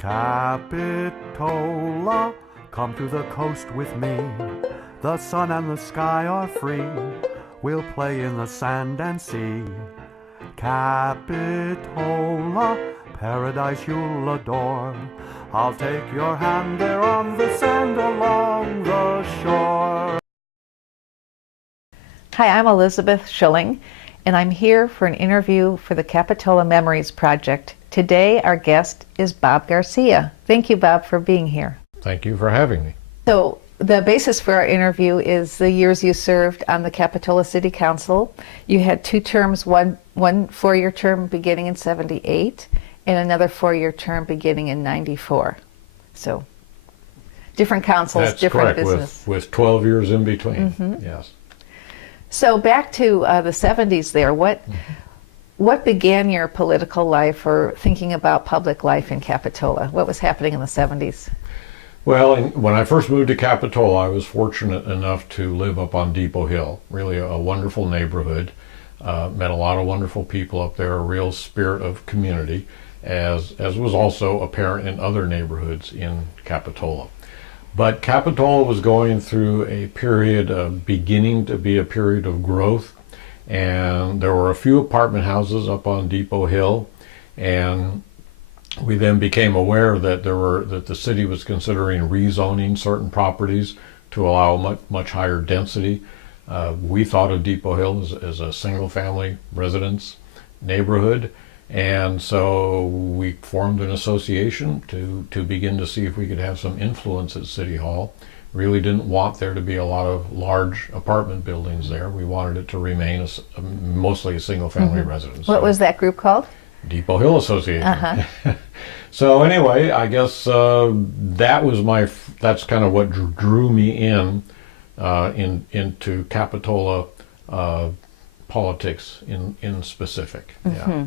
Capitola, come to the coast with me. The sun and the sky are free. We'll play in the sand and sea. Capitola, paradise you'll adore. I'll take your hand there on the sand along the shore. Hi, I'm Elizabeth Schilling, and I'm here for an interview for the Capitola Memories Project. Today, our guest is Bob Garcia. Thank you, Bob, for being here. Thank you for having me. So, the basis for our interview is the years you served on the Capitola City Council. You had two terms, one 4-year term beginning in '78, and another 4-year term beginning in '94. So, different councils, That's different correct, business. with 12 years in between, yes. So back to the '70s there, what began your political life or thinking about public life in Capitola? What was happening in the '70s? Well, when I first moved to Capitola, I was fortunate enough to live up on Depot Hill, really a wonderful neighborhood. Met a lot of wonderful people up there, a real spirit of community, as was also apparent in other neighborhoods in Capitola. But Capitola was going through a period of beginning to be a period of growth, and there were a few apartment houses up on Depot Hill, and we then became aware that the city was considering rezoning certain properties to allow much higher density. We thought of Depot Hill as a single-family residence neighborhood, and so we formed an association to begin to see if we could have some influence at City Hall. Really didn't want there to be a lot of large apartment buildings there. We wanted it to remain mostly a single-family residence. What was that group called? Depot Hill Association. So anyway, I guess that's kind of what drew me into Capitola politics in specific. Yeah.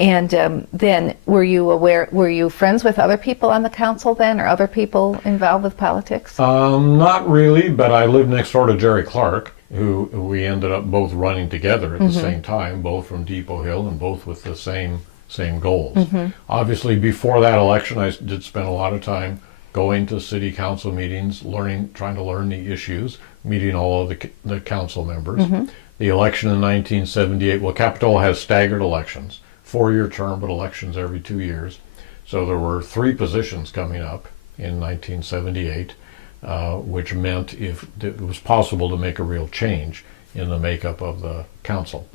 And then were you friends with other people on the council then, or other people involved with politics? Not really, but I lived next door to Jerry Clark, who we ended up both running together at the same time, both from Depot Hill and both with the same goals. Obviously, before that election, I did spend a lot of time going to city council meetings, trying to learn the issues, meeting all of the council members. The election in 1978, well, Capitola has staggered elections. 4-year term, but elections every 2 years. So there were 3 positions coming up in 1978, which meant if it was possible to make a real change in the makeup of the council,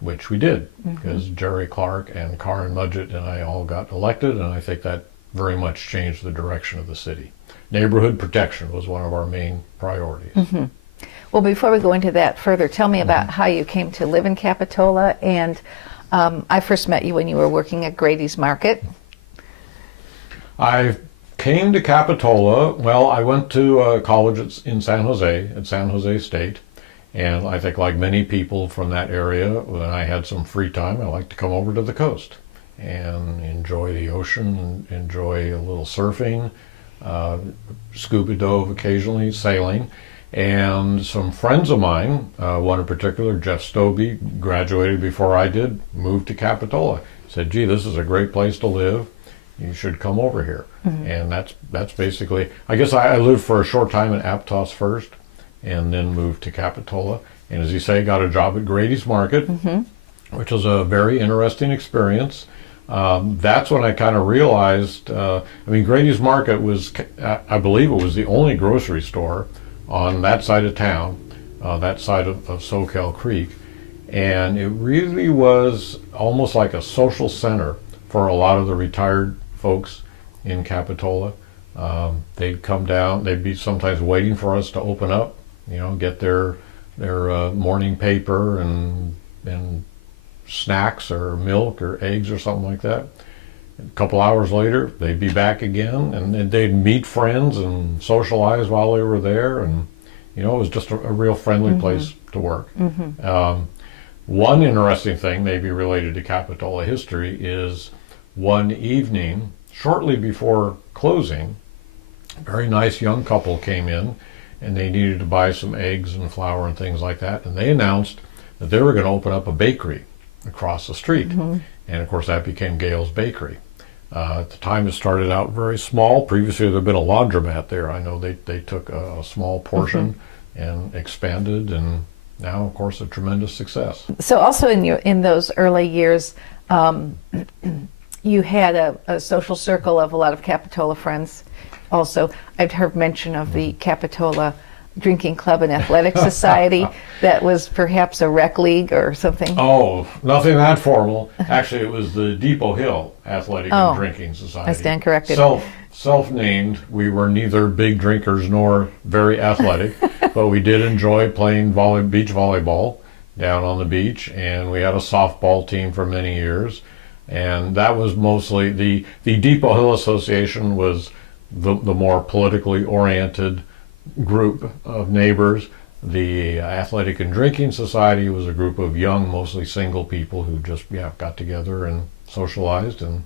which we did, because Jerry Clark and Karen Mudgett and I all got elected, and I think that very much changed the direction of the city. Neighborhood protection was one of our main priorities. Well, before we go into that further, tell me about how you came to live in Capitola. And I first met you when you were working at Grady's Market. I came to Capitola, well, I went to college in San Jose, at San Jose State, and I think like many people from that area, when I had some free time, I liked to come over to the coast and enjoy the ocean, enjoy a little surfing, scuba dove occasionally, sailing. And some friends of mine, one in particular, Jeff Stobie, graduated before I did, moved to Capitola. Said, gee, this is a great place to live. You should come over here. And that's basically, I guess I lived for a short time in Aptos first, and then moved to Capitola. And as you say, got a job at Grady's Market, which was a very interesting experience. That's when I kind of realized, Grady's Market was, I believe it was the only grocery store on that side of town, that side of Soquel Creek, and it really was almost like a social center for a lot of the retired folks in Capitola. They'd come down, they'd be sometimes waiting for us to open up, get their morning paper and snacks or milk or eggs or something like that. A couple hours later, they'd be back again, and they'd meet friends and socialize while they were there, and it was just a real friendly place to work. One interesting thing, maybe related to Capitola history, is one evening, shortly before closing, a very nice young couple came in, and they needed to buy some eggs and flour and things like that, and they announced that they were going to open up a bakery across the street. And of course that became Gail's Bakery. At the time, it started out very small. Previously, there had been a laundromat there. I know they took a small portion and expanded, and now, of course, a tremendous success. So also in those early years, you had a social circle of a lot of Capitola friends. Also, I've heard mention of the Capitola Drinking Club and Athletic Society. That was perhaps a rec league or something. Oh, nothing that formal. Actually, it was the Depot Hill Athletic and Drinking Society. I stand corrected. Self-named. We were neither big drinkers nor very athletic, but we did enjoy playing beach volleyball down on the beach, and we had a softball team for many years. And that was mostly the Depot Hill Association was the more politically oriented group of neighbors. The Athletic and Drinking Society was a group of young, mostly single people who just got together and socialized, and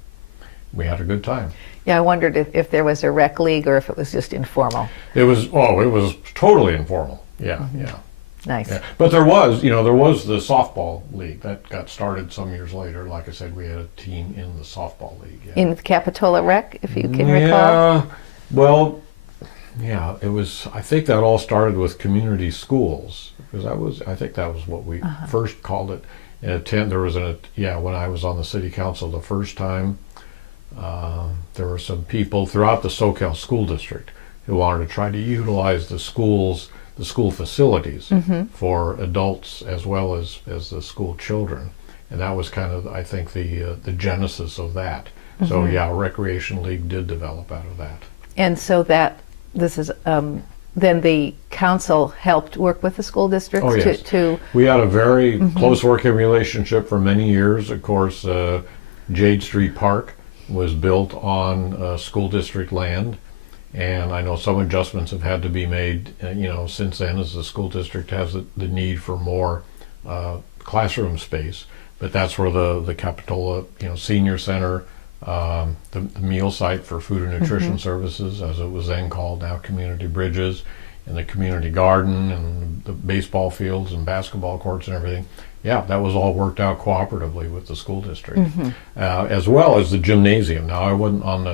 we had a good time. Yeah, I wondered if there was a rec league or if it was just informal. It was totally informal. Yeah. Nice. Yeah. But there was the softball league that got started some years later. Like I said, we had a team in the softball league. Yeah. In Capitola Rec, if you can recall. Yeah. Well, yeah, it was. I think that all started with community schools, because I think that was what we first called it. There was when I was on the city council the first time, there were some people throughout the SoCal school district who wanted to try to utilize the school facilities for adults as well as the school children, and that was kind of, I think, the genesis of that. So Recreation League did develop out of that. And so this is then the council helped work with the school districts. Oh, yes. to We had a very close working relationship for many years. Of course, Jade Street Park was built on school district land, and I know some adjustments have had to be made since then, as the school district has the need for more classroom space. But that's where the Capitola Senior Center, the meal site for food and nutrition services, as it was then called, now Community Bridges, and the community garden and the baseball fields and basketball courts and everything. Yeah, that was all worked out cooperatively with the school district, as well as the gymnasium. Now, I wasn't on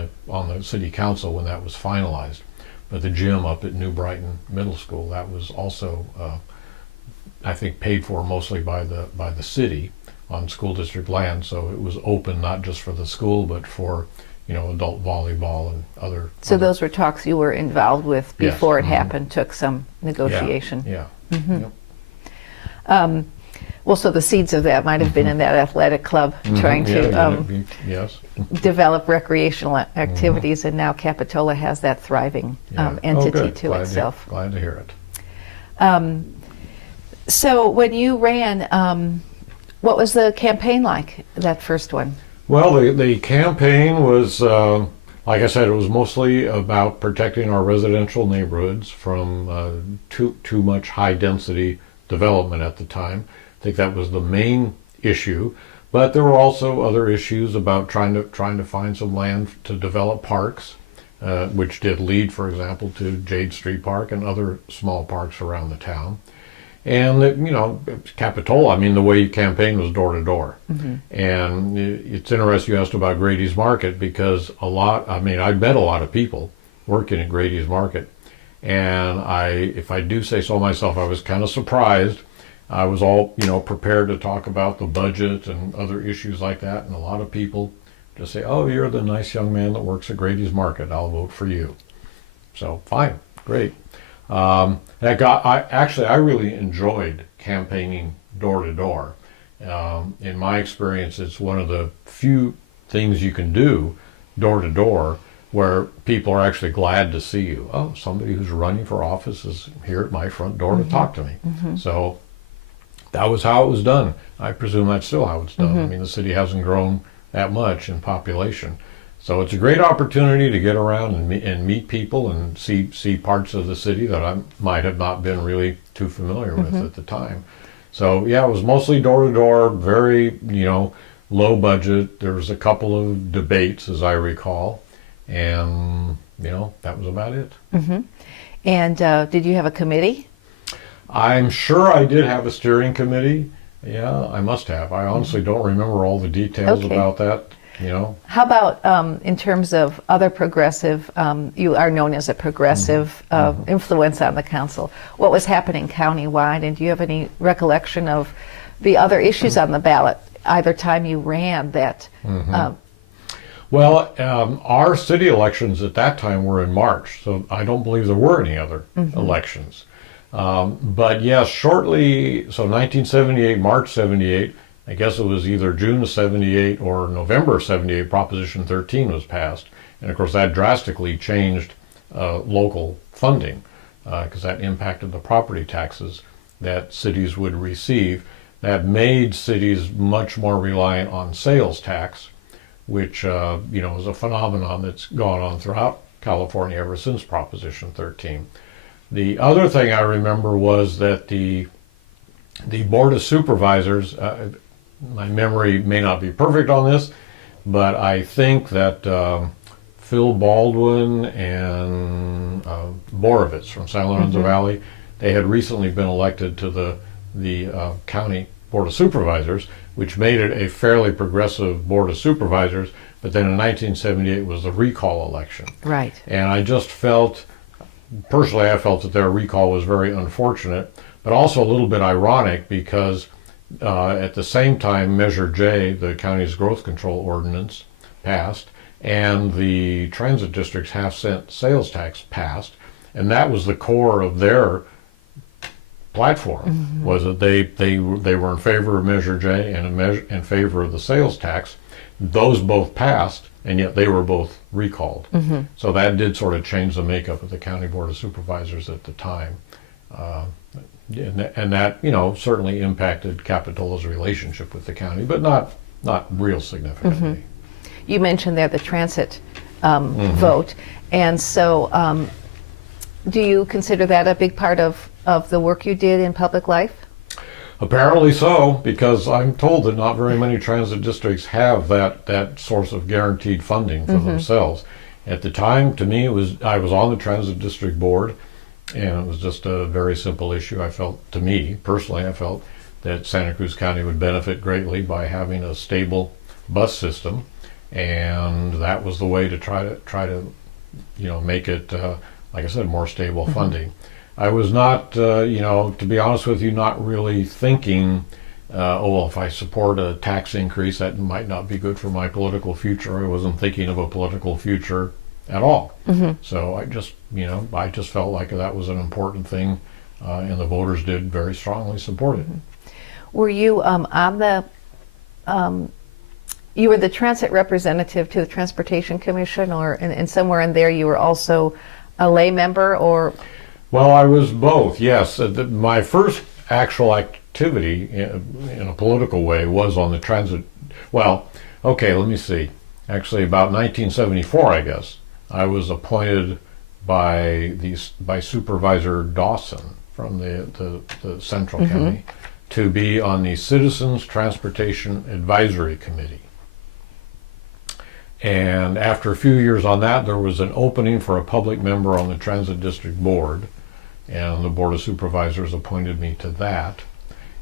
the city council when that was finalized, but the gym up at New Brighton Middle School, that was also, I think, paid for mostly by the city on school district land. So it was open not just for the school, but for adult volleyball and other. So those were talks you were involved with before it happened. Took some negotiation. Yeah. Well, so the seeds of that might have been in that athletic club, trying to develop recreational activities, and now Capitola has that thriving entity to itself. Glad to hear it. So when you ran, what was the campaign like, that first one? Well, the campaign was, like I said, it was mostly about protecting our residential neighborhoods from too much high-density development at the time. I think that was the main issue, but there were also other issues about trying to find some land to develop parks, which did lead, for example, to Jade Street Park and other small parks around the town. And Capitola, I mean, the way you campaign was door to door. And it's interesting you asked about Grady's Market, because I met a lot of people working at Grady's Market, and if I do say so myself, I was kind of surprised. I was all, prepared to talk about the budget and other issues like that, and a lot of people just say, "Oh, you're the nice young man that works at Grady's Market. I'll vote for you." So fine, great. I really enjoyed campaigning door to door. In my experience, it's one of the few things you can do door to door where people are actually glad to see you. Oh, somebody who's running for office is here at my front door to talk to me. So that was how it was done. I presume that's still how it's done. I mean, the city hasn't grown that much in population. So it's a great opportunity to get around and meet people and see parts of the city that I might have not been really too familiar with at the time. So yeah, it was mostly door to door, very low budget. There was a couple of debates, as I recall, and that was about it. And did you have a committee? I'm sure I did have a steering committee. Yeah, I must have. I honestly don't remember all the details about that. you know. How about in terms of other progressive, you are known as a progressive influence on the council. What was happening countywide, and do you have any recollection of the other issues on the ballot either time you ran that? Well, our city elections at that time were in March, so I don't believe there were any other elections. But yes, shortly, so 1978, March 78, I guess it was either June of 78 or November of 78, Proposition 13 was passed. And of course that drastically changed local funding because that impacted the property taxes that cities would receive. That made cities much more reliant on sales tax, which is a phenomenon that's gone on throughout California ever since Proposition 13. The other thing I remember was that the Board of Supervisors, my memory may not be perfect on this, but I think that Phil Baldwin and Borovitz from San Lorenzo Valley, they had recently been elected to the county Board of Supervisors, which made it a fairly progressive Board of Supervisors, but then in 1978 was the recall election. Right. And I just felt, personally, I felt that their recall was very unfortunate, but also a little bit ironic because at the same time, Measure J, the county's growth control ordinance, passed, and the transit district's half-cent sales tax passed, and that was the core of their platform, was that they were in favor of Measure J and in favor of the sales tax. Those both passed, and yet they were both recalled. So that did sort of change the makeup of the County Board of Supervisors at the time. And that, certainly impacted Capitola's relationship with the county, but not real significantly. You mentioned there the transit vote, and so do you consider that a big part of the work you did in public life? Apparently so, because I'm told that not very many transit districts have that source of guaranteed funding for themselves. At the time, to me, I was on the transit district board, and it was just a very simple issue. I felt that Santa Cruz County would benefit greatly by having a stable bus system, and that was the way to try to make it, like I said, more stable funding. I was not, to be honest with you, not really thinking, if I support a tax increase, that might not be good for my political future. I wasn't thinking of a political future at all. So I just felt like that was an important thing, and the voters did very strongly support it. Were you you were the transit representative to the Transportation Commission, or and somewhere in there you were also a lay member, or? Well, I was both, yes. My first actual activity in a political way was on the transit. Well, okay, let me see. Actually, about 1974, I guess, I was appointed by Supervisor Dawson from the Central County to be on the Citizens Transportation Advisory Committee. And after a few years on that, there was an opening for a public member on the Transit District Board, and the Board of Supervisors appointed me to that.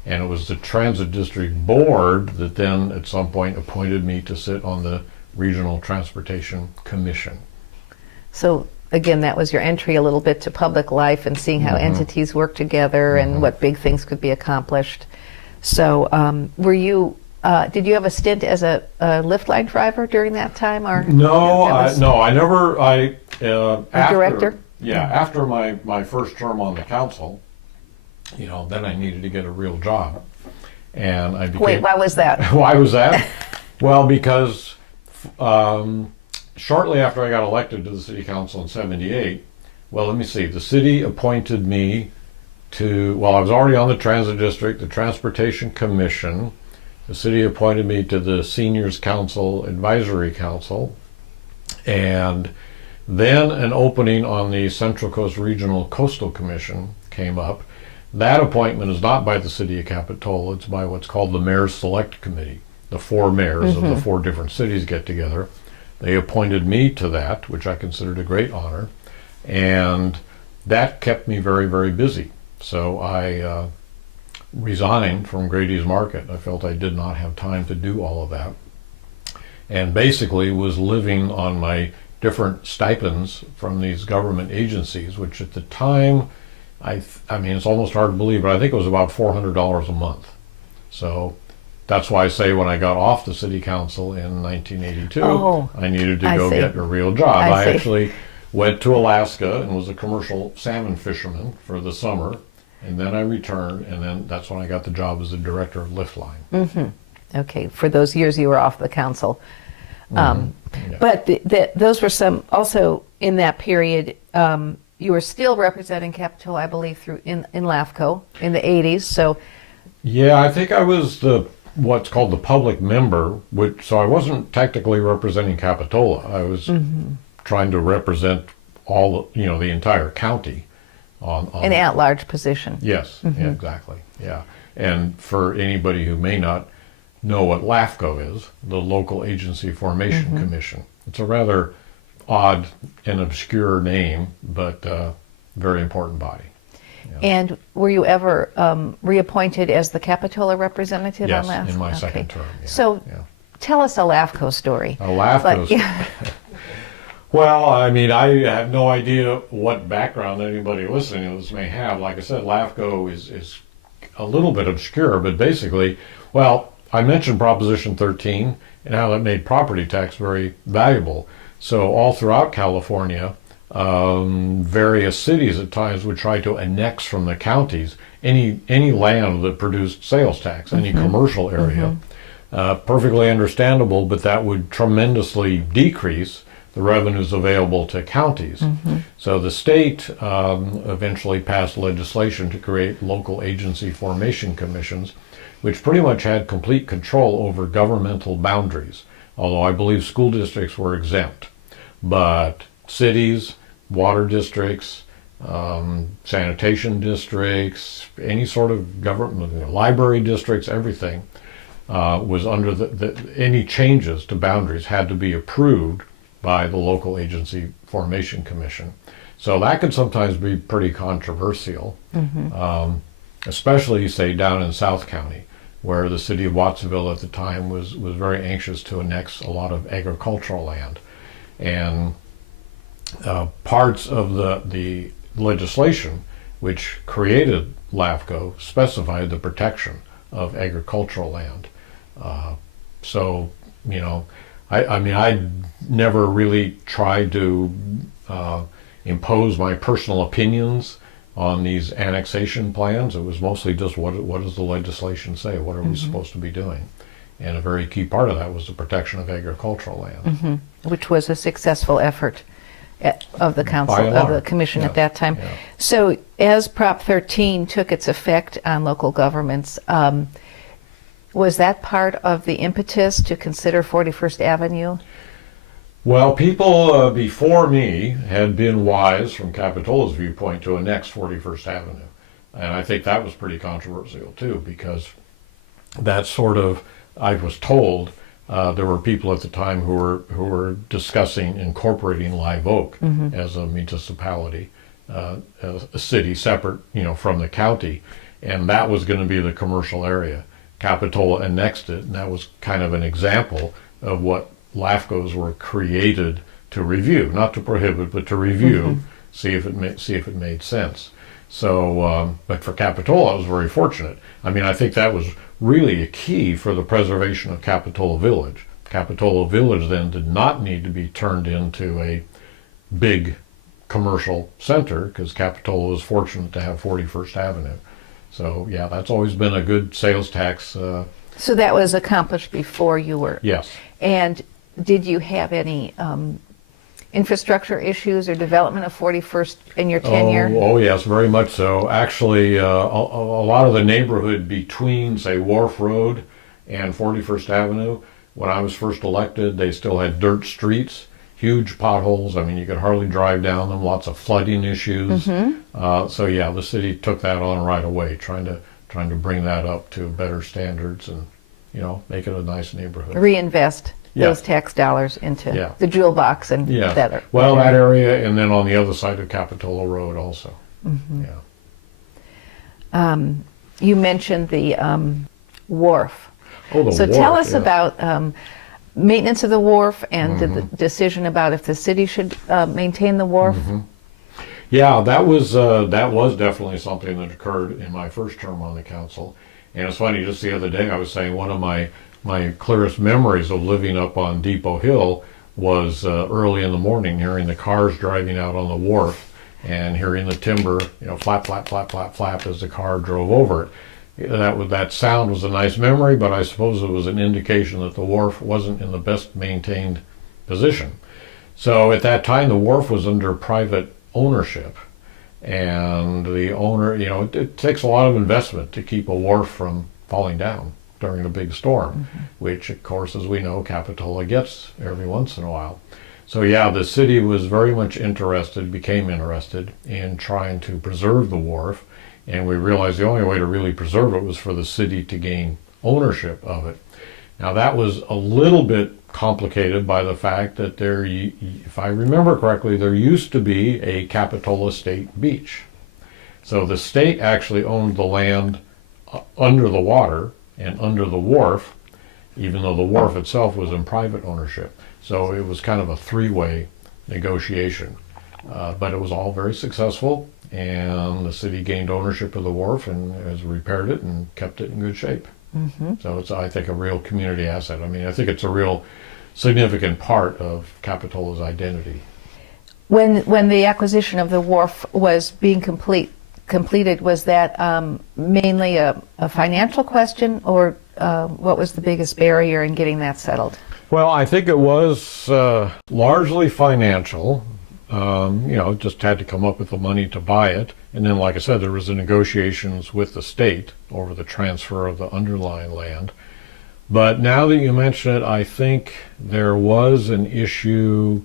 And it was the Transit District Board that then at some point appointed me to sit on the Regional Transportation Commission. So again, that was your entry a little bit to public life and seeing how entities work together and what big things could be accomplished. So did you have a stint as a lift line driver during that time, or? No, I never. After, director? Yeah, after my first term on the council, then I needed to get a real job, and I became. Wait, why was that? Why was that? Well, because shortly after I got elected to the city council in '78, well, let me see. The city appointed me to. Well, I was already on the transit district, the Transportation Commission. The city appointed me to the Seniors Council Advisory Council, and then an opening on the Central Coast Regional Coastal Commission came up. That appointment is not by the city of Capitola, it's by what's called the Mayor's Select Committee. The four mayors of the four different cities get together. They appointed me to that, which I considered a great honor, and that kept me very, very busy. So I resigned from Grady's Market. I felt I did not have time to do all of that. and basically was living on my different stipends from these government agencies, which at the time, I mean, it's almost hard to believe, but I think it was about $400 a month. So that's why I say when I got off the city council in 1982, I needed to go get a real job. I actually went to Alaska and was a commercial salmon fisherman for the summer, and then I returned, and then that's when I got the job as the director of Liftline. Mm-hmm. Okay, for those years you were off the council. Yeah. But those were some, also in that period, you were still representing Capitola, I believe, through in LAFCO in the 80s. So, yeah, I think I was what's called the public member, so I wasn't technically representing Capitola. I was trying to represent the entire county on an at-large position. Yes, yeah, exactly. Yeah, and for anybody who may not know what LAFCO is, the Local Agency Formation Commission. It's a rather odd and obscure name, but very important body. Yeah. And were you ever reappointed as the Capitola representative on LAFCO? Yes, in my second term. Yeah. So tell us a LAFCO story. A LAFCO story. Well, I mean, I have no idea what background anybody listening to this may have. Like I said, LAFCO is a little bit obscure, but basically, well, I mentioned Proposition 13 and how that made property tax very valuable. So all throughout California, various cities at times would try to annex from the counties any land that produced sales tax, any commercial area. Perfectly understandable, but that would tremendously decrease the revenues available to counties. So the state eventually passed legislation to create local agency formation commissions, which pretty much had complete control over governmental boundaries, although I believe school districts were exempt. But cities, water districts, sanitation districts, any sort of government, library districts, everything was under any changes to boundaries had to be approved by the Local Agency Formation Commission. So that could sometimes be pretty controversial, especially, say, down in South County, where the city of Wattsville at the time was very anxious to annex a lot of agricultural land. And parts of the legislation which created LAFCO specified the protection of agricultural land. So, you know, I mean, I never really tried to impose my personal opinions on these annexation plans. It was mostly just what does the legislation say? What are we supposed to be doing? And a very key part of that was the protection of agricultural land. Which was a successful effort of the council, of the commission at that time. Yeah. So as Prop 13 took its effect on local governments, was that part of the impetus to consider 41st Avenue? Well, people before me had been wise, from Capitola's viewpoint, to annex 41st Avenue. And I think that was pretty controversial, too, because that sort of, I was told, there were people at the time who were discussing incorporating Live Oak as a municipality, a city separate, from the county, and that was going to be the commercial area. Capitola annexed it, and that was kind of an example of what LAFCOs were created to review, not to prohibit, but to review, see if it made sense. So, but for Capitola, I was very fortunate. I mean, I think that was really a key for the preservation of Capitola Village. Capitola Village then did not need to be turned into a big commercial center because Capitola was fortunate to have 41st Avenue. So yeah, that's always been a good sales tax. So that was accomplished before you were? Yes. And did you have any infrastructure issues or development of 41st in your tenure? Oh yes, very much so. Actually, a lot of the neighborhood between, say, Wharf Road and 41st Avenue, when I was first elected, they still had dirt streets, huge potholes. I mean, you could hardly drive down them, lots of flooding issues. So yeah, the city took that on right away, trying to bring that up to better standards and, make it a nice neighborhood. Reinvest those tax dollars into the jewel box and that. Well, that area, and then on the other side of Capitola Road also. You mentioned the Wharf. Oh, the So Wharf, tell us yeah. about maintenance of the wharf and the decision about if the city should maintain the wharf? Yeah, that was definitely something that occurred in my first term on the council. And it's funny, just the other day I was saying one of my clearest memories of living up on Depot Hill was early in the morning, hearing the cars driving out on the wharf and hearing the timber, flap, flap, flap, flap, flap as the car drove over it. That sound was a nice memory, but I suppose it was an indication that the wharf wasn't in the best maintained position. So at that time, the wharf was under private ownership, and the owner, it takes a lot of investment to keep a wharf from falling down during a big storm, which of course, as we know, Capitola gets every once in a while. So yeah, the city was very much became interested in trying to preserve the wharf, and we realized the only way to really preserve it was for the city to gain ownership of it. Now that was a little bit complicated by the fact that there, if I remember correctly, there used to be a Capitola State beach. So the state actually owned the land under the water and under the wharf, even though the wharf itself was in private ownership. So it was kind of a three-way negotiation. But it was all very successful, and the city gained ownership of the wharf and has repaired it and kept it in good shape. So it's, I think, a real community asset. I mean, I think it's a real significant part of Capitola's identity. When the acquisition of the wharf was being completed, was that mainly a financial question, or what was the biggest barrier in getting that settled? Well, I think it was largely financial. Just had to come up with the money to buy it. And then, like I said, there was the negotiations with the state over the transfer of the underlying land. But now that you mention it, I think there was an issue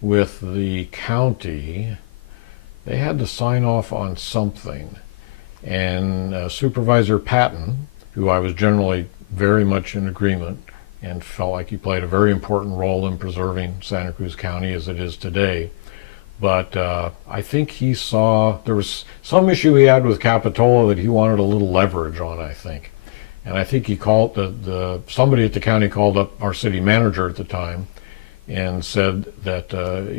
with the county. They had to sign off on something. And Supervisor Patton, who I was generally very much in agreement and felt like he played a very important role in preserving Santa Cruz County as it is today, but I think he saw there was some issue he had with Capitola that he wanted a little leverage on, I think. And I think he called somebody at the county called up our city manager at the time and said that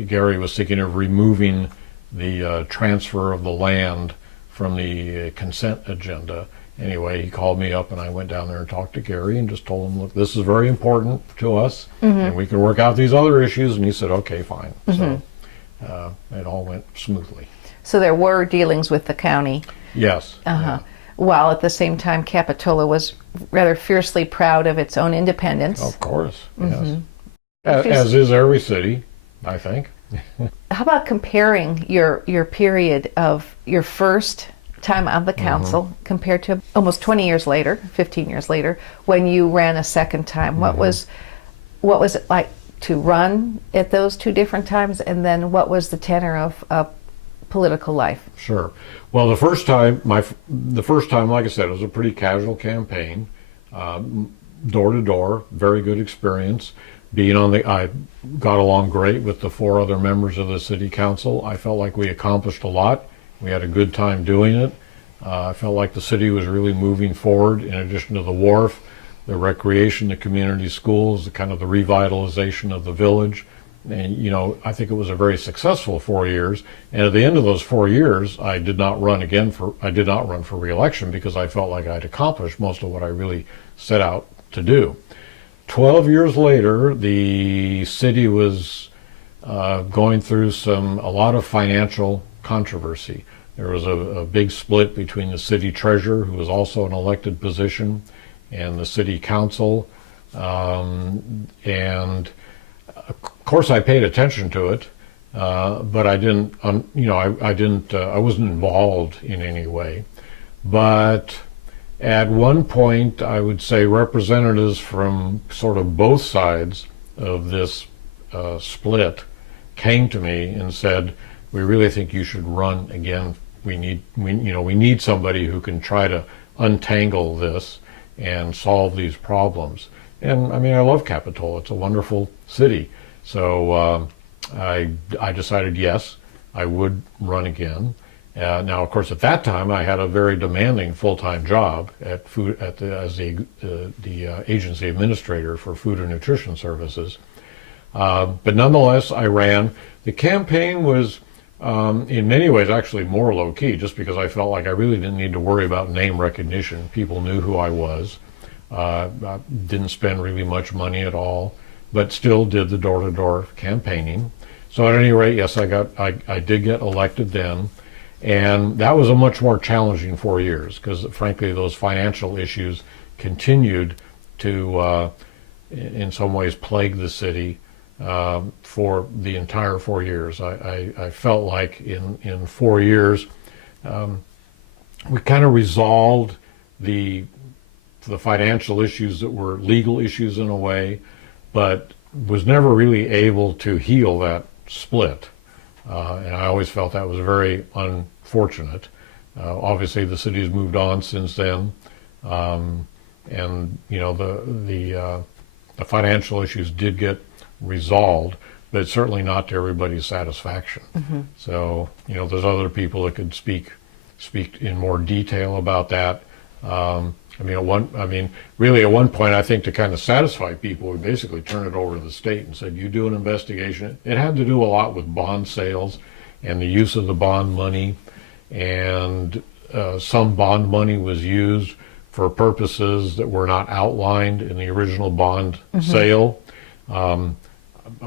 Gary was thinking of removing the transfer of the land from the consent agenda. Anyway, he called me up and I went down there and talked to Gary and just told him, look, this is very important to us and we can work out these other issues. And he said, okay, fine. So it all went smoothly. So there were dealings with the county. Yes. Yeah. While at the same time Capitola was rather fiercely proud of its own independence. Of course, yes. As is every city, I think. How about comparing your period of your first time on the council compared to almost 20 years later, 15 years later, when you ran a second time? What was it like to run at those two different times, and then what was the tenor of political life? Sure. Well, the first time, like I said, it was a pretty casual campaign, door to door, very good experience. I got along great with the 4 other members of the city council. I felt like we accomplished a lot. We had a good time doing it. I felt like the city was really moving forward. In addition to the wharf, the recreation, the community schools, the kind of the revitalization of the village. And, I think it was a very successful 4 years. And at the end of those 4 years, I did not run for re-election because I felt like I'd accomplished most of what I really set out to do. 12 years later, the city was going through a lot of financial controversy. There was a big split between the city treasurer, who was also an elected position, and the city council. And of course, I paid attention to it, but I didn't. I wasn't involved in any way. But at one point, I would say representatives from sort of both sides of this split came to me and said, "We really think you should run again. We need somebody who can try to untangle this and solve these problems." And I mean, I love Capitola. It's a wonderful city. So I decided, yes, I would run again. Now, of course, at that time, I had a very demanding full-time job at food as the agency administrator for food and nutrition services. But nonetheless, I ran. The campaign was, in many ways, actually more low-key, just because I felt like I really didn't need to worry about name recognition. People knew who I was. I didn't spend really much money at all, but still did the door-to-door campaigning. So at any rate, yes, I did get elected then. And that was a much more challenging 4 years because, frankly, those financial issues continued to, in some ways, plague the city for the entire 4 years. I felt like in 4 years we kind of resolved the financial issues that were legal issues in a way, but was never really able to heal that split. And I always felt that was very unfortunate. Obviously, the city has moved on since then, and you know the financial issues did get resolved, but certainly not to everybody's satisfaction. Mm-hmm. So you know, there's other people that could speak in more detail about that. Really, at one point, I think to kind of satisfy people, we basically turned it over to the state and said, "You do an investigation." It had to do a lot with bond sales and the use of the bond money, and some bond money was used for purposes that were not outlined in the original bond mm-hmm. sale.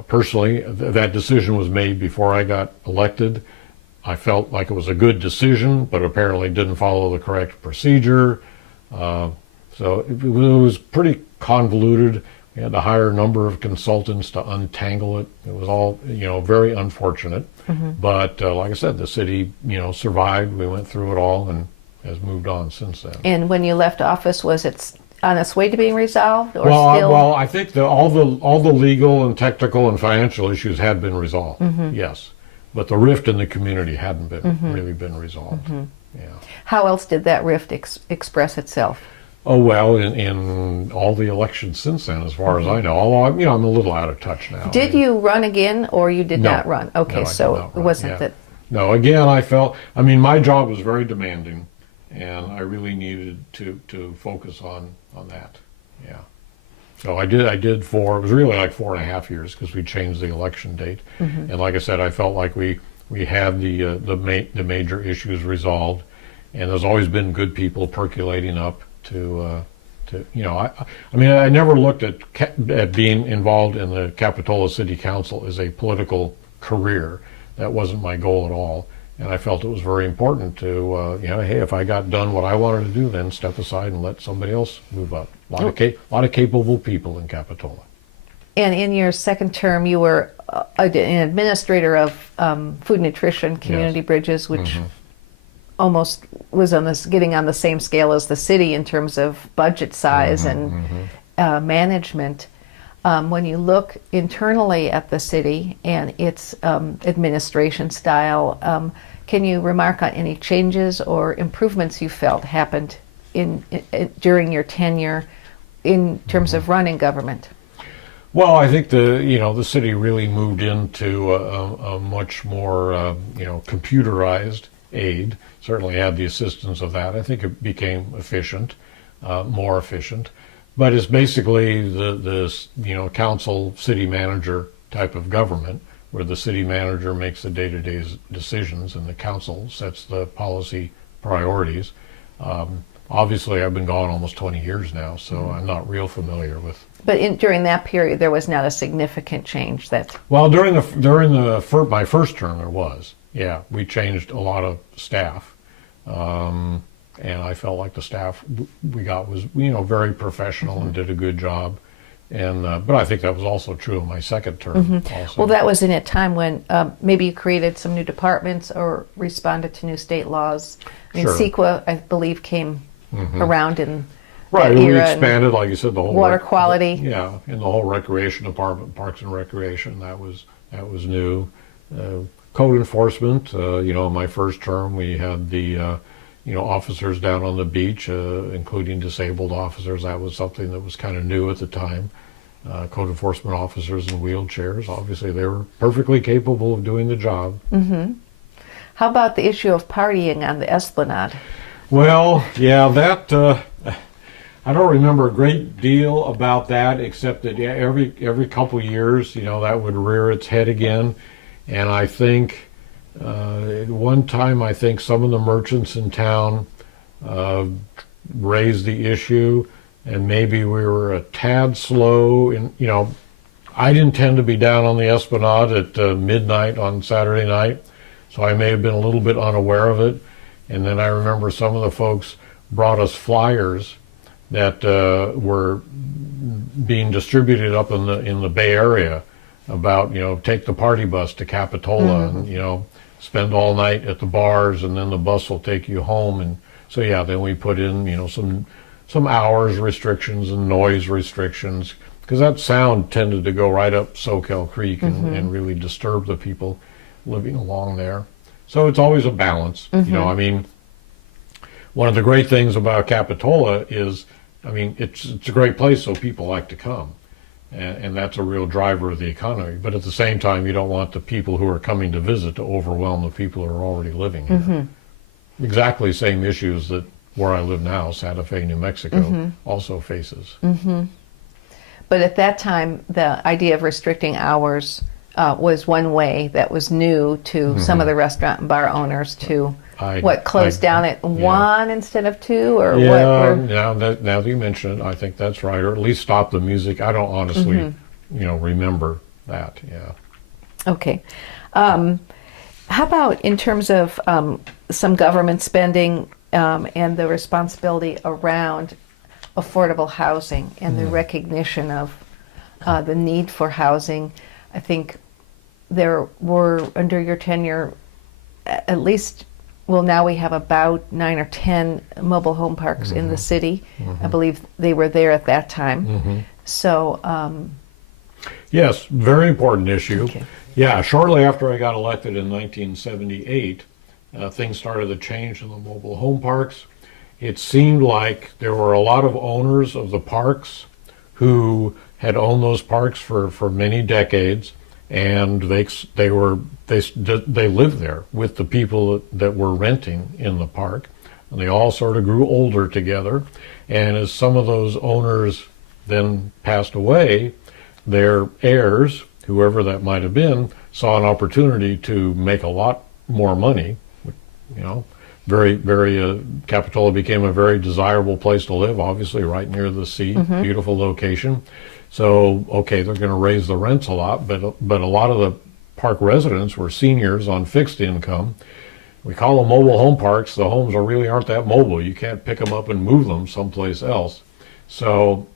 Personally, that decision was made before I got elected. I felt like it was a good decision, but apparently didn't follow the correct procedure. So it was pretty convoluted. We had to hire a number of consultants to untangle it. It was all, you know, very unfortunate. Mm-hmm. But like I said, the city, you know, survived. We went through it all and has moved on since then. And when you left office, was it on its way to being resolved, or still? Well, I think all the legal and technical and financial issues had been resolved. Mm-hmm. Yes, but the rift in the community hadn't been mm-hmm. really been resolved. Mm-hmm. Yeah. How else did that rift express itself? Oh, well, in all the elections since then, as far mm-hmm. as I know. Although I'm a little out of touch now. Did you run again, or you did not run? Okay, no, so it wasn't that. No, again, I felt. my job was very demanding, and I really needed to focus on that. Yeah. So I did it was really like 4.5 years because we changed the election date, mm-hmm. and like I said, I felt like we had the major issues resolved, and there's always been good people percolating up to you know, I never looked at being involved in the Capitola City Council as a political career. That wasn't my goal at all, and I felt it was very important to you know, hey, if I got done what I wanted to do, then step aside and let somebody else move up. A lot of capable people in Capitola. And in your second term, you were an administrator of food nutrition, community yes. bridges, which mm-hmm. almost was getting on the same scale as the city in terms of budget size mm-hmm, and mm-hmm. Management. When you look internally at the city and its administration style, can you remark on any changes or improvements you felt happened during your tenure in terms mm-hmm. of running government? Well, I think the city really moved into a much more computerized aid. Certainly had the assistance of that. I think it became efficient, more efficient. But it's basically the council city manager type of government, where the city manager makes the day-to-day decisions and the council sets the policy priorities. Obviously, I've been gone almost 20 years now, so mm-hmm. I'm not real familiar with. But during that period, there was not a significant change that. Well, during my first term, there was. Yeah, we changed a lot of staff, and I felt like the staff we got was very professional mm-hmm. and did a good job. And but I think that was also true in my second term. Mm-hmm. Also. Well, that was in a time when maybe you created some new departments or responded to new state laws. I mean, sure. CEQA, I believe, came mm-hmm. around in right. that We era, expanded, like you said, the whole water quality. Yeah, in the whole recreation department, Parks and Recreation, that was new. Code enforcement. In my first term, we had the officers down on the beach, including disabled officers. That was something that was kind of new at the time. Code enforcement officers in wheelchairs. Obviously, they were perfectly capable of doing the job. Mm-hmm. How about the issue of partying on the Esplanade? Well, yeah, that I don't remember a great deal about that, except that yeah, every couple years, that would rear its head again, and I think at one time I think some of the merchants in town raised the issue, and maybe we were a tad slow. I didn't tend to be down on the Esplanade at midnight on Saturday night, so I may have been a little bit unaware of it. And then I remember some of the folks brought us flyers that were being distributed up in the Bay Area about, take the party bus to Capitola and, spend all night at the bars, and then the bus will take you home. And so, yeah, then we put in, some hours restrictions and noise restrictions, because that sound tended to go right up Soquel Creek and really disturb the people living along there. So it's always a balance. I mean, one of the great things about Capitola is, it's a great place, so people like to come. And that's a real driver of the economy. But at the same time, you don't want the people who are coming to visit to overwhelm the people who are already living here. Exactly the same issues that where I live now, Santa Fe, New Mexico, also faces. But at that time, the idea of restricting hours was one way that was new to some of the restaurant and bar owners to close down at 1 instead of 2, or what? Now that you mention it, I think that's right, or at least stop the music. I don't honestly, remember that. Yeah. Okay. How about in terms of some government spending and the responsibility around affordable housing and the recognition of the need for housing? I think there were, under your tenure, at least, well, now we have about 9 or 10 mobile home parks in the city. I believe they were there at that time. So, yes, very important issue. Okay. Yeah, shortly after I got elected in 1978, things started to change in the mobile home parks. It seemed like there were a lot of owners of the parks who had owned those parks for many decades, and they lived there with the people that were renting in the park, and they all sort of grew older together. And as some of those owners then passed away, their heirs, whoever that might have been, saw an opportunity to make a lot more money. Capitola became a very desirable place to live, obviously right near the sea, beautiful location. So, okay, they're going to raise the rents a lot, but a lot of the park residents were seniors on fixed income. We call them mobile home parks. The homes really aren't that mobile. You can't pick them up and move them someplace else. So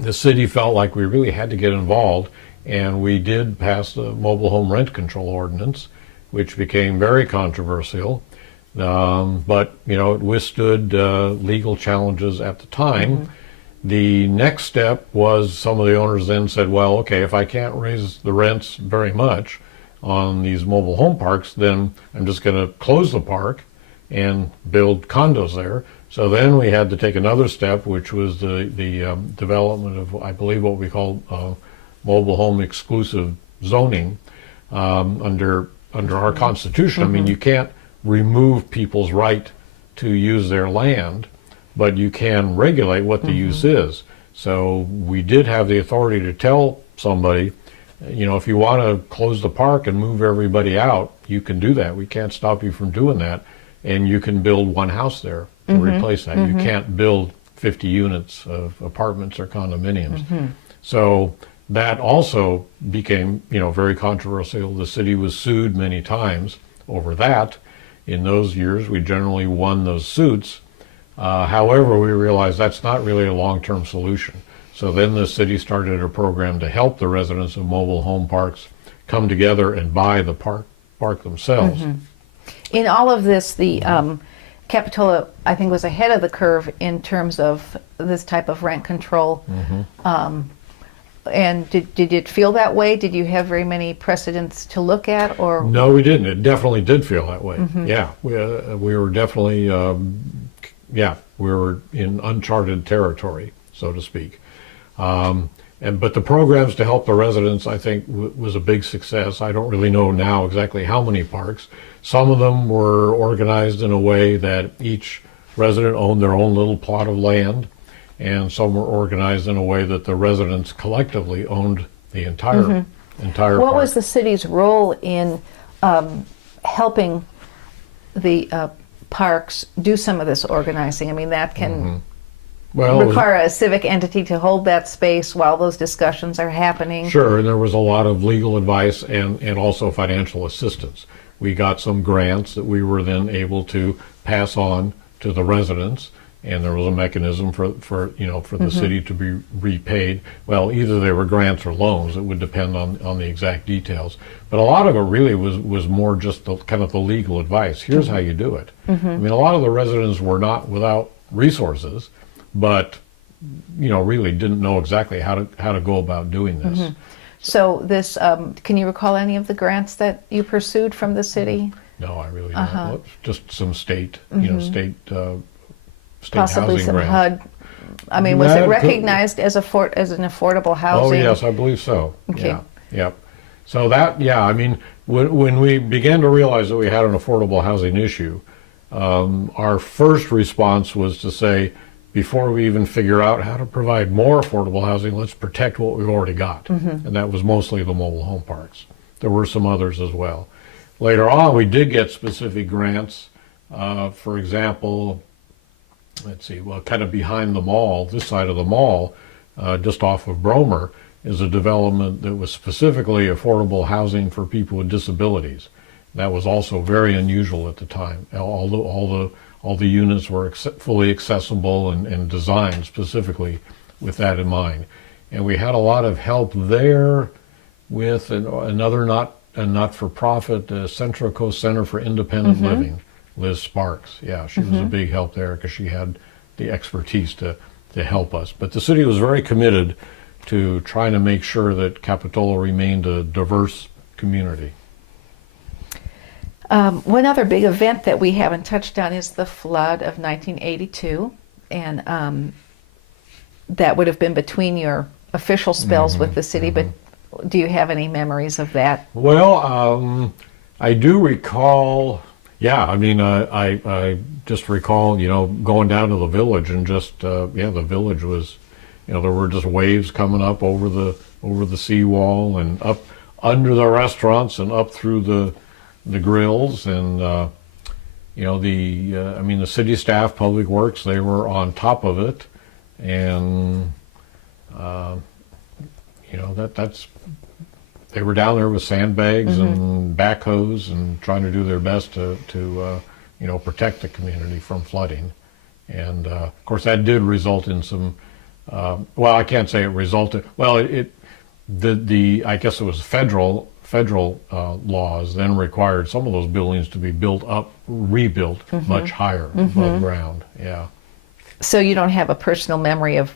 the city felt like we really had to get involved, and we did pass the mobile home rent control ordinance, which became very controversial. But, it withstood legal challenges at the time. The next step was some of the owners then said, well, okay, if I can't raise the rents very much on these mobile home parks, then I'm just going to close the park and build condos there. So then we had to take another step, which was the development of, I believe, what we call mobile home exclusive zoning under our Constitution. I mean, you can't remove people's right to use their land, but you can regulate what the use is. So we did have the authority to tell somebody, if you want to close the park and move everybody out, you can do that. We can't stop you from doing that. And you can build one house there to replace that. You can't build 50 units of apartments or condominiums. So that also became, very controversial. The city was sued many times over that. In those years, we generally won those suits. However, we realized that's not really a long-term solution. So then the city started a program to help the residents of mobile home parks come together and buy the park themselves. In all of this, the Capitola, I think, was ahead of the curve in terms of this type of rent control. And did it feel that way? Did you have very many precedents to look at, or? No, we didn't. It definitely did feel that way. Yeah, we were definitely, we were in uncharted territory, so to speak. But the programs to help the residents, I think, was a big success. I don't really know now exactly how many parks. Some of them were organized in a way that each resident owned their own little plot of land, and some were organized in a way that the residents collectively owned the entire What park. was the city's role in helping the parks do some of this organizing? I mean, that can Well, it was- require a civic entity to hold that space while those discussions are happening. Sure, and there was a lot of legal advice and also financial assistance. We got some grants that we were then able to pass on to the residents, and there was a mechanism for the city to be repaid. Well, either they were grants or loans. It would depend on the exact details. But a lot of it really was more just the kind of the legal advice. Here's how you do it. I mean, a lot of the residents were not without resources, but really didn't know exactly how to go about doing this. So this, can you recall any of the grants that you pursued from the city? No, I really don't. Well, just some state, state Possibly housing some grants. HUD. I mean, was That it could- recognized as an affordable Oh, housing? yes, I believe so. Okay. Yeah, yep. So that, I mean, when we began to realize that we had an affordable housing issue, our first response was to say, before we even figure out how to provide more affordable housing, let's protect what we've already got. And that was mostly the mobile home parks. There were some others as well. Later on, we did get specific grants. For example, let's see, well, kind of behind the mall, this side of the mall, just off of Bromer, is a development that was specifically affordable housing for people with disabilities. That was also very unusual at the time. All the units were fully accessible and designed specifically with that in mind. And we had a lot of help there with another not-for-profit, Central Coast Center for Independent Living, Liz Sparks. Yeah, she was a big help there because she had the expertise to help us. But the city was very committed to trying to make sure that Capitola remained a diverse community. One other big event that we haven't touched on is the flood of 1982, and that would have been between your official spells with the city, but do you have any memories of that? Well, I do recall, I mean, I just recall, going down to the village and just, the village was, there were just waves coming up over the seawall and up under the restaurants and up through the grills, and I mean, the city staff, Public Works, they were on top of it, and they were down there with sandbags and backhoes and trying to do their best to protect the community from flooding, and of course that did result in some. Well, I can't say it resulted. Well, I guess it was federal laws then required some of those buildings to be rebuilt much higher above ground. Yeah. So you don't have a personal memory of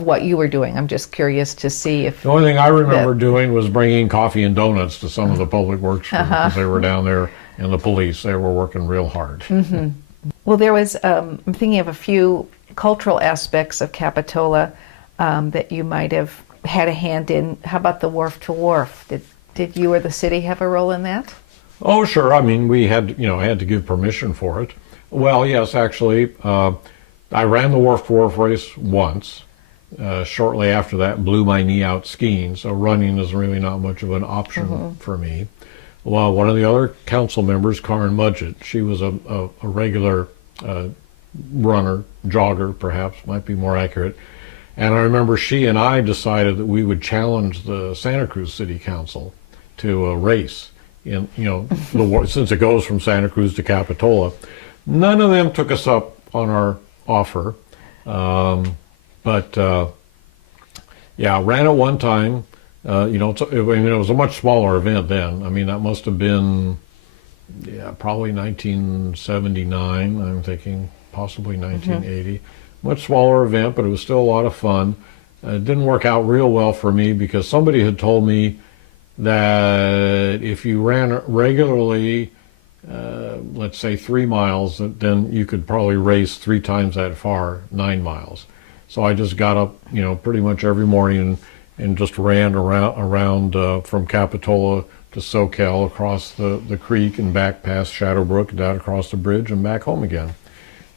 what you were doing. I'm just curious to see if The only thing I remember doing was bringing coffee and donuts to some of the public works crews because they were down there, and the police, they were working real hard. Well, there was, I'm thinking of a few cultural aspects of Capitola that you might have had a hand in. How about the Wharf to Wharf? Did you or the city have a role in that? Oh, sure. I mean, we had, had to give permission for it. Well, yes, actually, I ran the Wharf to Wharf race once. Shortly after that, blew my knee out skiing, so running is really not much of an option for me. Well, one of the other council members, Karen Mudgett, she was a regular runner, jogger perhaps, might be more accurate. And I remember she and I decided that we would challenge the Santa Cruz City Council to a race in, since it goes from Santa Cruz to Capitola. None of them took us up on our offer. But ran it one time. It was a much smaller event then. I mean, that must have been, probably 1979, I'm thinking, possibly 1980. Much smaller event, but it was still a lot of fun. It didn't work out real well for me because somebody had told me that if you ran regularly, let's say 3 miles, then you could probably race 3 times that far, 9 miles. So I just got up, pretty much every morning and just ran around from Capitola to SoCal across the creek and back past Shadowbrook, down across the bridge and back home again.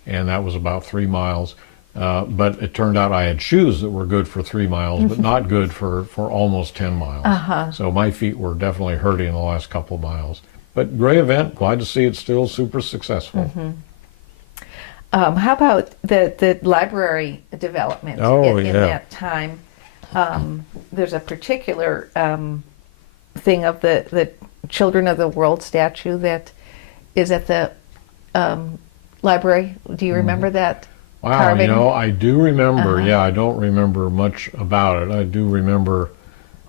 And that was about 3 miles. But it turned out I had shoes that were good for 3 miles, but not good for almost 10 miles. So my feet were definitely hurting the last couple miles. But great event. Glad to see it's still super successful. How about the library development in that time? There's a particular thing of the Children of the World statue that is at the library. Do you remember that? Wow, carving? I do remember. Yeah, I don't remember much about it. I do remember,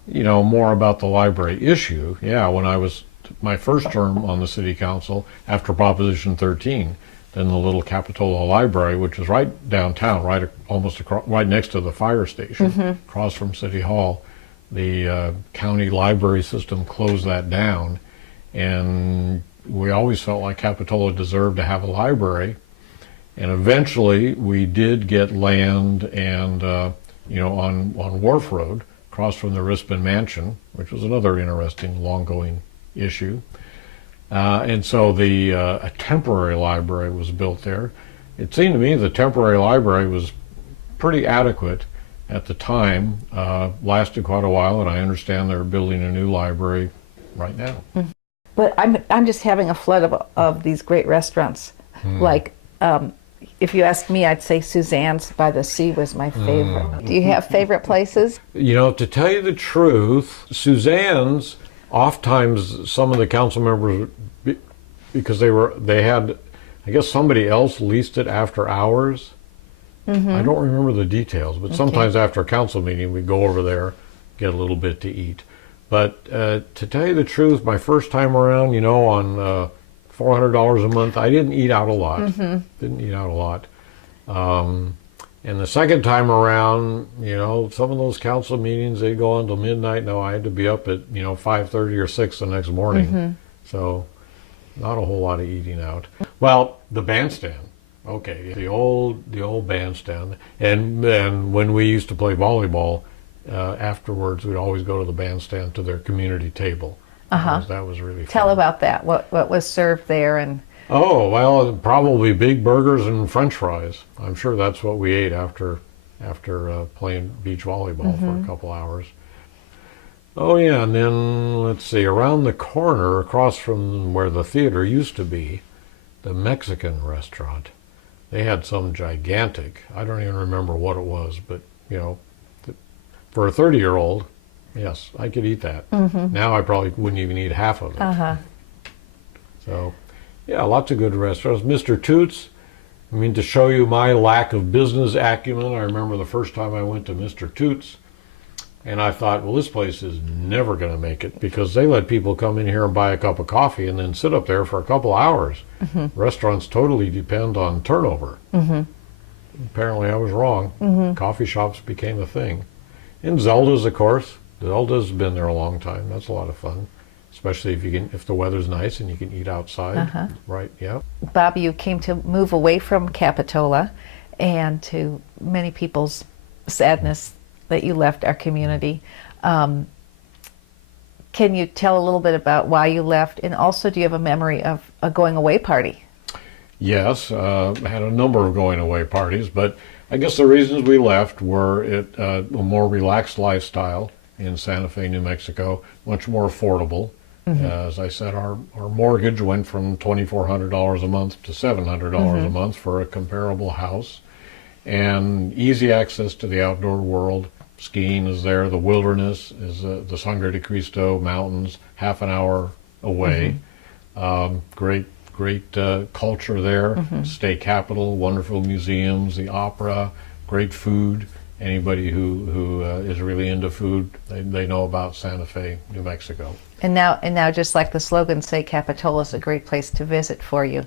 more about the library issue. Yeah, when I was my first term on the city council after Proposition 13, then the little Capitola Library, which is right downtown, right next to the fire station, across from City Hall, the county library system closed that down, and we always felt like Capitola deserved to have a library. And eventually we did get land and, on Wharf Road, across from the Rispin Mansion, which was another interesting, long-going issue. And so a temporary library was built there. It seemed to me the temporary library was pretty adequate at the time, lasted quite a while, and I understand they're building a new library right now. But I'm just having a flood of these great restaurants. Like, if you ask me, I'd say Suzanne's by the Sea was my favorite. Do you have favorite places? To tell you the truth, Suzanne's, oftentimes some of the council members, because they had, I guess somebody else leased it after hours. I don't remember the details, but sometimes after a council meeting we'd go over there, get a little bit to eat. But to tell you the truth, my first time around, on $400 a month, I didn't eat out a lot. Didn't eat out a lot. And the second time around, some of those council meetings, they'd go on till midnight. No, I had to be up at, 5:30 or 6 the next morning. So not a whole lot of eating out. Well, the bandstand. Okay, the old bandstand. And when we used to play volleyball, afterwards we'd always go to the bandstand to their community table. That was really fun. Tell about that. What was served there and... Oh, well, probably big burgers and French fries. I'm sure that's what we ate after playing beach volleyball for a couple hours. Oh yeah, and then let's see, around the corner, across from where the theater used to be, the Mexican restaurant. They had some gigantic, I don't even remember what it was, but for a 30-year-old, yes, I could eat that. Now I probably wouldn't even eat half of it. So, yeah, lots of good restaurants. Mr. Toots, to show you my lack of business acumen, I remember the first time I went to Mr. Toots, and I thought, well, this place is never going to make it because they let people come in here and buy a cup of coffee and then sit up there for a couple hours. Restaurants totally depend on turnover. Apparently I was wrong. Coffee shops became a thing. And Zelda's, of course. Zelda's been there a long time. That's a lot of fun, especially if the weather's nice and you can eat outside. Right? Yeah. Bob, you came to move away from Capitola, and to many people's sadness that you left our community. Can you tell a little bit about why you left, and also do you have a memory of a going away party? Yes, I had a number of going away parties, but I guess the reasons we left were a more relaxed lifestyle in Santa Fe, New Mexico, much more affordable. As I said, our mortgage went from $2,400 a month to $700 a month for a comparable house, and easy access to the outdoor world. Skiing is there, the wilderness is the Sangre de Cristo Mountains, half an hour away. Great culture there, state capitol, wonderful museums, the opera, great food. Anybody who is really into food, they know about Santa Fe, New Mexico. And now, just like the slogan say, Capitola is a great place to visit for you.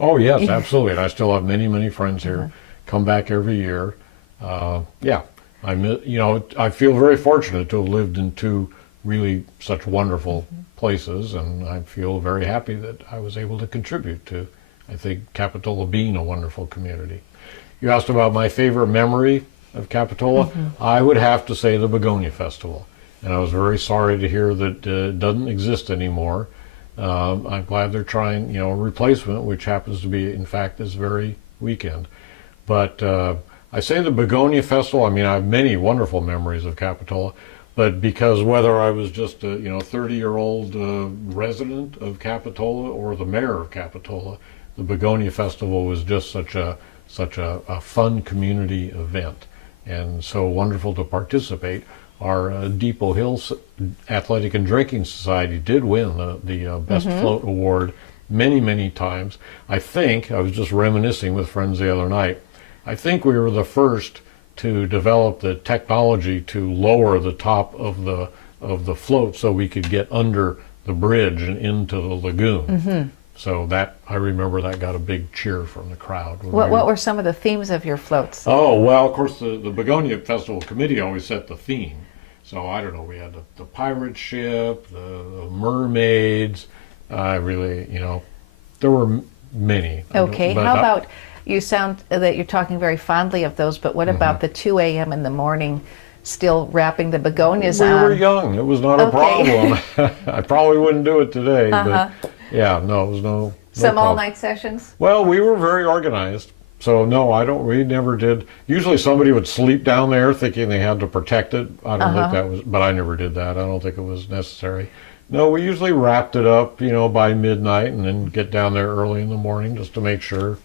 Oh yes, absolutely. And I still have many friends here. Come back every year. Yeah, I feel very fortunate to have lived in two really such wonderful places, and I feel very happy that I was able to contribute to, I think, Capitola being a wonderful community. You asked about my favorite memory of Capitola, I would have to say the Begonia Festival. And I was very sorry to hear that it doesn't exist anymore. I'm glad they're trying, a replacement, which happens to be, in fact, this very weekend. But I say the Begonia Festival, I have many wonderful memories of Capitola, but because whether I was just a 30-year-old resident of Capitola or the mayor of Capitola, the Begonia Festival was just such a fun community event, and so wonderful to participate. Our Depot Hills Athletic and Drinking Society did win the Best Float Award many times. I was just reminiscing with friends the other night, I think we were the first to develop the technology to lower the top of the float so we could get under the bridge and into the lagoon. So that, I remember that got a big cheer from the crowd. What were some of the themes of your floats? Oh, well, of course, the Begonia Festival Committee always set the theme. So I don't know, we had the pirate ship, the mermaids, there were many. Okay, how about, you sound that you're talking very fondly of those, but what about the 2 a.m. in the morning still wrapping the begonias on? We were young, it was not a problem. I probably wouldn't do it today, but yeah, no, it was no Some problem. all-night sessions? Well, we were very organized. So no, we never did. Usually somebody would sleep down there thinking they had to protect it. I don't think that was, but I never did that. I don't think it was necessary. No, we usually wrapped it up, by midnight and then get down there early in the morning just to make sure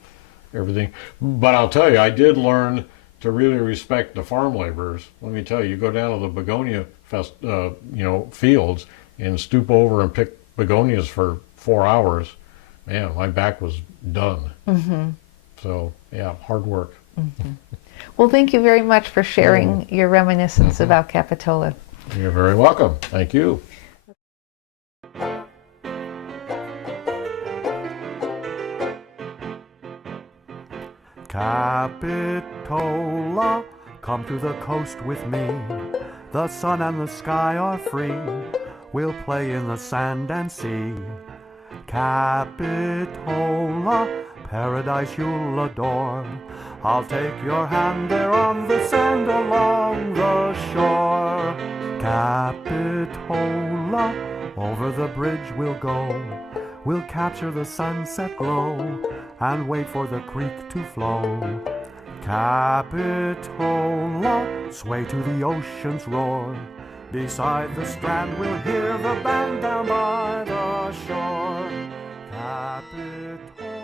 everything. But I'll tell you, I did learn to really respect the farm laborers. Let me tell you, you go down to the begonia fields and stoop over and pick begonias for 4 hours. Man, my back was done. So, yeah, hard work. Well, thank you very much for sharing your reminiscence about Capitola. You're very welcome. Thank you. Capitola, come to the coast with me. The sun and the sky are free. We'll play in the sand and sea. Capitola, paradise you'll adore. I'll take your hand there on the sand along the shore. Capitola, over the bridge we'll go. We'll capture the sunset glow and wait for the creek to flow. Capitola, sway to the ocean's roar. Beside the strand we'll hear the band down by the shore. Capitola.